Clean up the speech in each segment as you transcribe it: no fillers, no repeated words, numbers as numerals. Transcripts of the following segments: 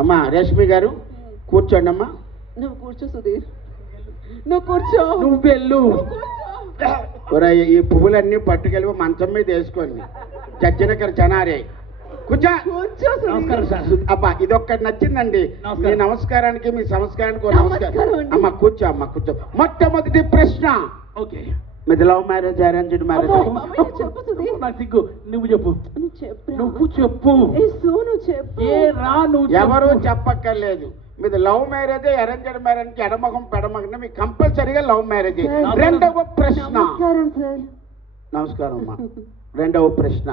అమ్మా రేష్మి గారు కూర్చోండి అమ్మా. నువ్వు కూర్చో సుధీర్, నువ్వు కూర్చో. నువ్వు వెళ్ళు. ఒరేయ్, ఈ పువ్వులన్నీ పట్టుకెళ్ళి మంచం మీద వేసుకోండి. జడ్జినకర జనారే కూర్చో. కూర్చో నమస్కారం సార్. అబ్బా ఇదొక్కటి నచ్చిందండి. మీ నమస్కారానికి మీ సంస్కారానికి ఓ నమస్కారం. అమ్మ కూర్చో, అమ్మ కూర్చో. మొట్టమొదటి ప్రశ్న, ఓకే, మీది లవ్ మ్యారేజ్ అరేంజ్డ్ మ్యారేజ్? చెప్పు సుధీర్. నాకు సిగ్గు. నువ్వు చెప్పు. నువ్వు చెప్పు. నువ్వు చెప్పు. నువ్వు చెప్పు. ఏ రా నువ్వు ఎవరు చెప్పక్కర్లేదు. మీది లవ్ మ్యారేజ్ అరేంజ్డ్ మ్యారేజ్ కి ఎడమగం పెడమగం మీకు కంపల్సరీగా లవ్ మ్యారేజ్. రెండవ ప్రశ్న. నమస్కారం సార్. నమస్కారం అమ్మా. రెండవ ప్రశ్న,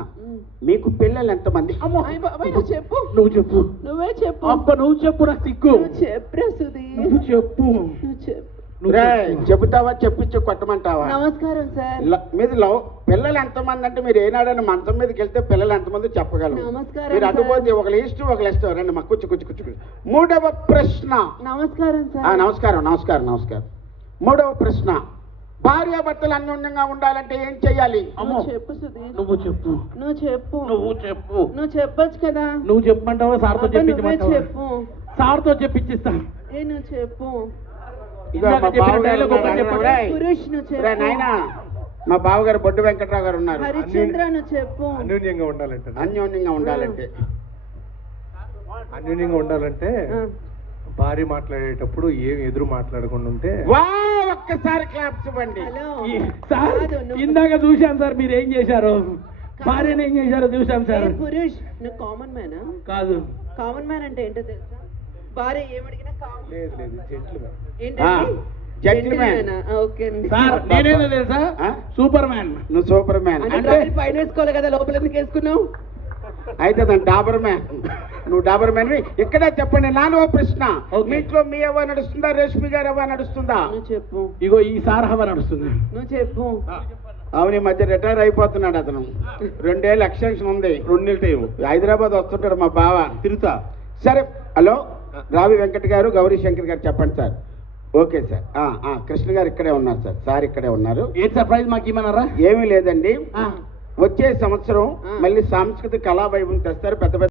మీకు పిల్లలు ఎంతమంది? నువ్వు చెప్పు. నువ్వు చెప్పు. నువ్వే చెప్పు. అబ్బ నువ్వు చెప్పు. నాకు సిగ్గు. నువ్వు చెప్పు సుధీర్. నువ్వు చెప్పు. నువ్వు చెప్పు. చెబుతావా చెప్పించి కొట్టమంటావా? నమస్కారం సార్. మీది లవ్ పిల్లలు ఎంతమంది అంటే మీరు ఏనాడని మంచం మీదకి వెళ్తే పిల్లలు ఎంతమంది చెప్పగలరు. నమస్కారం మీరు అడ్డుపోతే ఒకళ్ళు ఇష్టం రండి మా కూర్చు కూర్చు కూర్చు. మూడవ ప్రశ్న. నమస్కారం సార్. నమస్కారం నమస్కారం నమస్కారం. మూడవ ప్రశ్న, భార్యాభర్తలు అన్యోన్యంగా ఉండాలంటే ఏం చెయ్యాలి? నువ్వు చెప్పు సుధీర్. నువ్వు చెప్పు. నువ్వు చెప్పు. నువ్వు చెప్పు. నువ్వు చెప్పొచ్చు కదా. నువ్వు చెప్పమంటావా సార్తో నువ్వే చెప్పించమంటావా? చెప్పు. సార్తో చెప్పించిస్తా. నువ్వు చెప్పు. ఇదిగో మా బావగారు పురుష్ నువ్వు చెప్పు. నాయనా, మా బావగారు బొడ్డు వెంకట్రావు గారు ఉన్నారు. హరిచంద్ర నువ్వు చెప్పు. అన్యోన్యంగా ఉండాలంటే అన్యోన్యంగా ఉండాలంటే అన్యోన్యంగా ఉండాలంటే భార్య మాట్లాడేటప్పుడు ఏం ఎదురు మాట్లాడకుండా ఉంటే ఒక్కసారి క్లాప్స్ ఇవ్వండి. హలో సార్ ఇందాక చూశాను సార్ మీరు ఏం చేశారు. భార్యను ఏం చేశారో చూశాం సార్. పురుష్ నువ్వు కామన్ మ్యానా? కాదు. కామన్ మ్యాన్ అంటే ఏంటో తెలుసా? భార్య ఏమడిగినా లేదు లేదు చెట్లు ఏంటండి? జెంటిల్మెన్. ఓకే అండి. సార్ నేనేదో తెలుసా, సూపర్ మ్యాన్. నువ్వు సూపర్ మ్యాన్ అంటే పైన వేసుకోవాలి కదా, లోపల ఎందుకు వేసుకున్నావు? అయితే దాని డాబర్ మ్యాన్. నువ్వు డాబర్ మ్యాన్. ఇక్కడే చెప్పండి. నాలుగో ప్రశ్న, మీ ఇంట్లో మీ అవ్వ నడుస్తుందా రేష్మి గారు అవ్వ నడుస్తుందా? నువ్వు చెప్పు. ఇగో ఈ సార్ హవా నడుస్తుంది. నువ్వు చెప్పు. అవును, ఈ మధ్య రిటైర్ అయిపోతున్నాడు అతను. 2 ఏళ్ళు ఎక్స్టెన్షన్ ఉంది. 2 నెలల టైం. హైదరాబాద్ వస్తుంటాడు మా బావ తిరుగుతా. సరే, హలో రావి వెంకట్ గారు, గౌరీ శంకర్ గారు చెప్పండి సార్. Okay sir. కృష్ణ గారు ఇక్కడే ఉన్నారు సార్. సార్ ఇక్కడే ఉన్నారు. ఏం సర్ప్రైజ్ మాకు ఇమ్మన్నారా? ఏమీ లేదండి. వచ్చే సంవత్సరం మళ్ళీ సాంస్కృతిక కళా వైభవం తెస్తారు. పెద్ద పెద్ద